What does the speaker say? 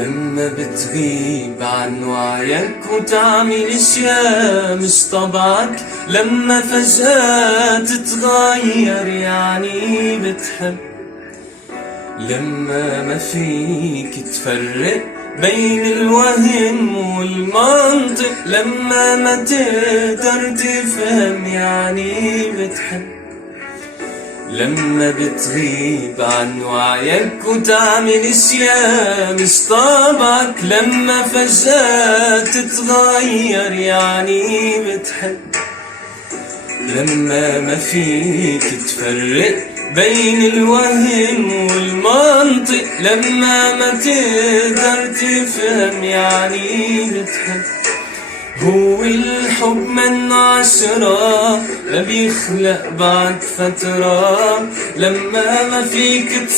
لما بتغيب عن وعيك وتعمل اشياء مش طبعك، لما فجأة تتغير يعني بتحب، لما ما فيك تفرق بين الوهم والمنطق، لما ما تقدر تفهم يعني بتحب، لما بتغيب عن وعيك وتعمل اشياء مش طبعك، لما فجأة تتغير يعني بتحب، لما ما فيك تفرق بين الوهم والمنطق، لما ما تقدر تفهم يعني بتحب. هو الحب من عشرة ما بيخلق بعد فترة، لما ما فيك